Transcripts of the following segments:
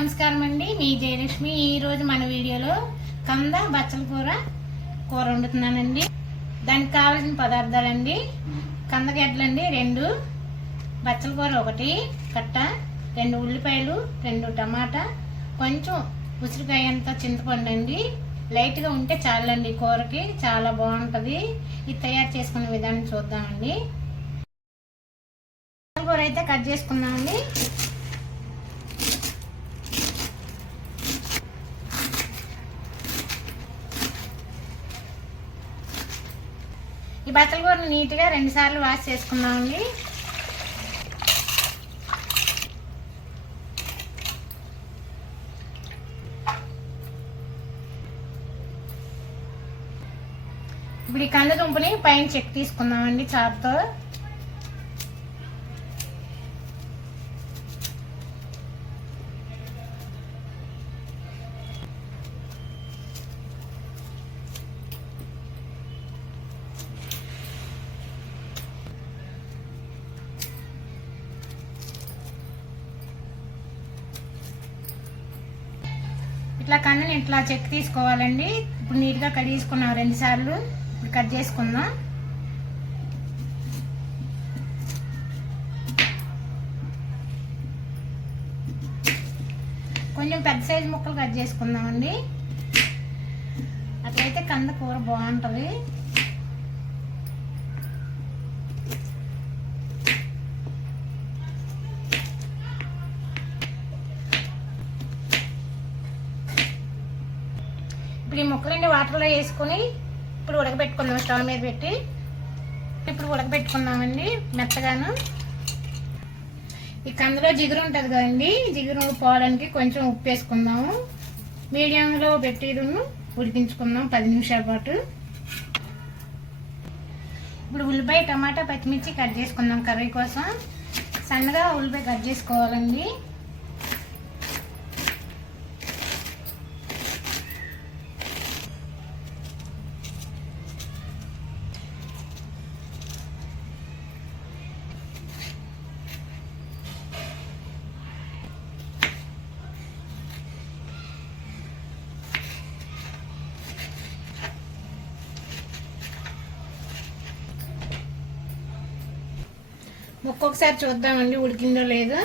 నమస్కారం అండి. మీ జయలక్ష్మి ఈరోజు మన వీడియోలో కంద బచ్చల కూర కూర వండుతున్నానండి. దానికి కావాల్సిన పదార్థాలండి. కందగడ్డలండి రెండు. బచ్చల కూర ఒకటి కట్ట రెండు ఉల్లిపాయలు రెండు టమాటా. కొంచెం ఉసిరికాయ అంత చింతపండు అండి. లైట్గా ఉంటే చాలండి కూరకి. చాలా బాగుంటుంది. ఇది తయారు చేసుకునే విధానం చూద్దామండి. బచ్చల కూర అయితే కట్ చేసుకుందామండి. ఈ బట్టల కూరని నీట్గా రెండు సార్లు వాష్ చేసుకుందామండి. ఇప్పుడు ఈ కంద దుంపని పైన చెక్ తీసుకుందామండి చాప్తో. ఇట్లా కందని ఇట్లా చెక్ తీసుకోవాలండి. ఇప్పుడు నీట్గా కడిగేసుకున్నాం రెండు రెండుసార్లు ఇప్పుడు కట్ చేసుకుందాం. కొంచెం పెద్ద సైజు ముక్కలు కట్ చేసుకుందామండి. అట్లయితే కంద కూర బాగుంటుంది. ఇప్పుడు ఈ ముక్కలన్నీ వాటర్లో వేసుకొని ఇప్పుడు ఉడకబెట్టుకుందాం స్టవ్ మీద పెట్టి. ఇప్పుడు ఉడకబెట్టుకుందామండి మెత్తగాను. ఈ కందులో జిగురు ఉంటుంది కదండి జిగురు పోవడానికి కొంచెం ఉప్పు వేసుకుందాము. మీడియంలో పెట్టి ఉడికించుకుందాం పది నిమిషాల పాటు. ఇప్పుడు ఉల్లిపాయ టమాటా పచ్చిమిర్చి కట్ చేసుకుందాం కర్రీ కోసం. సన్నగా ఉల్లిపాయ కట్ చేసుకోవాలండి. ఒక్కొక్కసారి ఒకసారి చూద్దామండి ఉడికిందో లేదో.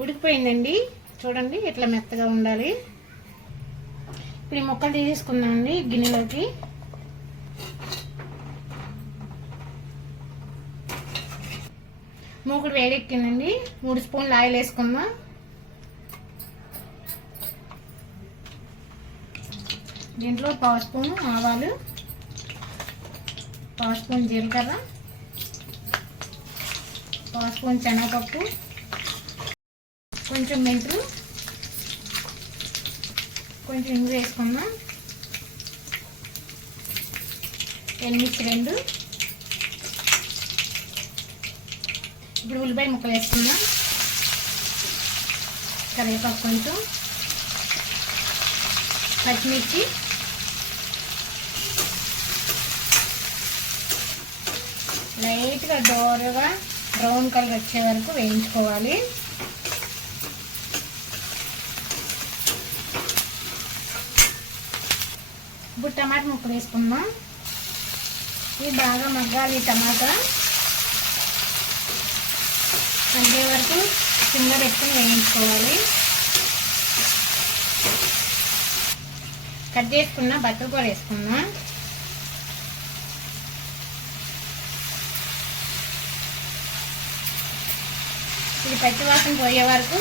ఉడికిపోయిందండి. చూడండి ఇట్లా మెత్తగా ఉండాలి. ఇప్పుడు ఈ మొక్కలు తీసేసుకుందామండి గిన్నెలోకి. మూకుడు వేడెక్కిందండి. మూడు స్పూన్లు ఆయిల్ వేసుకుందాం. దీంట్లో పావు స్పూన్ ఆవాలు పావు స్పూన్ జీలకర్ర పావు స్పూన్ శనగపప్పు కొంచెం మెంతులు కొంచెం ఇంగు వేసుకుందాం ఎనిమిది రెండు. ఇప్పుడు ఉల్లిపాయ ముక్కలు వేసుకుందాం. కరివేపాకు కొంచెం. పచ్చిమిర్చి. లైట్గా డోర్గా బ్రౌన్ కలర్ వచ్చే వరకు వేయించుకోవాలి. ఇప్పుడు టమాటా ముక్కలు వేసుకుందాం. ఇది బాగా మగ్గాలి టమాటా. మగ్గే వరకు కింద పెట్టుకుని వేయించుకోవాలి. కట్ చేసుకున్న బట్టలు కూడా వేసుకుందాం. ఇది పచ్చి వాసన పోయే వరకు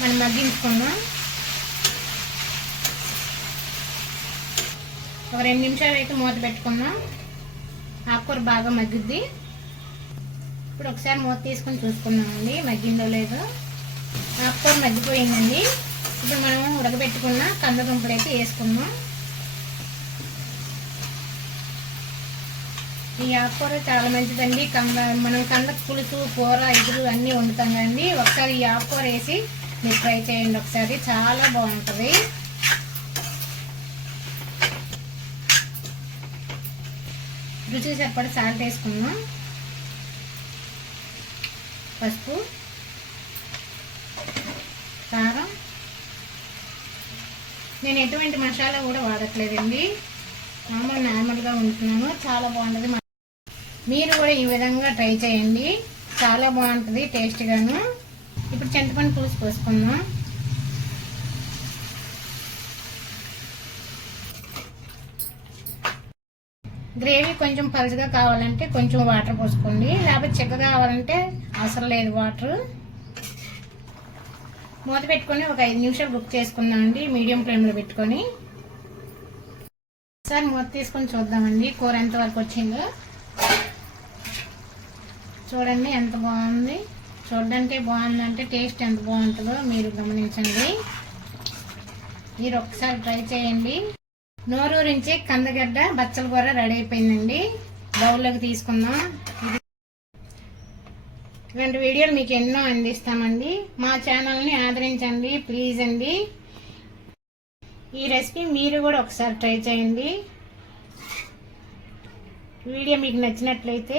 మనం మగ్గించుకుందాం. ఒక రెండు నిమిషాలు అయితే మూత పెట్టుకుందాం. ఆకుకూర బాగా మగ్గుద్ది. ఇప్పుడు ఒకసారి మూత తీసుకొని చూసుకున్నామండి మగ్గిందో లేదో. ఆకుకూర మగ్గిపోయిందండి. ఇప్పుడు మనం ఉడకబెట్టుకున్న కందదుంపలు అయితే వేసుకుందాం. ఈ ఆకుకూర చాలా మంచిదండి. కంద మనం కంద పులుసు కూర ఇగురు అన్నీ వండుతాం కదండి. ఒకసారి ఈ ఆకుకూర వేసి మీరు ట్రై చేయండి ఒకసారి. చాలా బాగుంటుంది. రుచి సరిపడ సాల్ట్ వేసుకుందాం. పసుపు కారం. నేను ఎటువంటి మసాలా కూడా వాడట్లేదండి. మామూలు నార్మల్గా ఉంటున్నాను చాలా బాగుంటుంది. మీరు కూడా ఈ విధంగా ట్రై చేయండి. చాలా బాగుంటుంది టేస్ట్గాను. ఇప్పుడు చింతపండు పులుసు పోసుకుందాం. గ్రేవీ కొంచెం పలుచగా కావాలంటే కొంచెం వాటర్ పోసుకోండి. లేకపోతే చిక్కగా కావాలంటే అవసరం లేదు వాటర్. మూత పెట్టుకొని ఒక ఐదు నిమిషాలు బుక్ చేసుకుందామండి మీడియం ఫ్లేమ్లో పెట్టుకొని. సార్ మూత తీసుకొని చూద్దామండి కూర ఎంత వరకు వచ్చిందో. చూడండి ఎంత బాగుంది. చూడడానికి బాగుందంటే టేస్ట్ ఎంత బాగుంటుందో మీరు గమనించండి. మీరు ఒకసారి ట్రై చేయండి. నోరూరించి కందగడ్డ బచ్చల కూర రెడీ అయిపోయిందండి. బౌల్లోకి తీసుకుందాం. ఇలాంటి వీడియోలు మీకు ఎన్నో అందిస్తామండి. మా ఛానల్ని ఆదరించండి ప్లీజ్ అండి. ఈ రెసిపీ మీరు కూడా ఒకసారి ట్రై చేయండి. వీడియో మీకు నచ్చినట్లయితే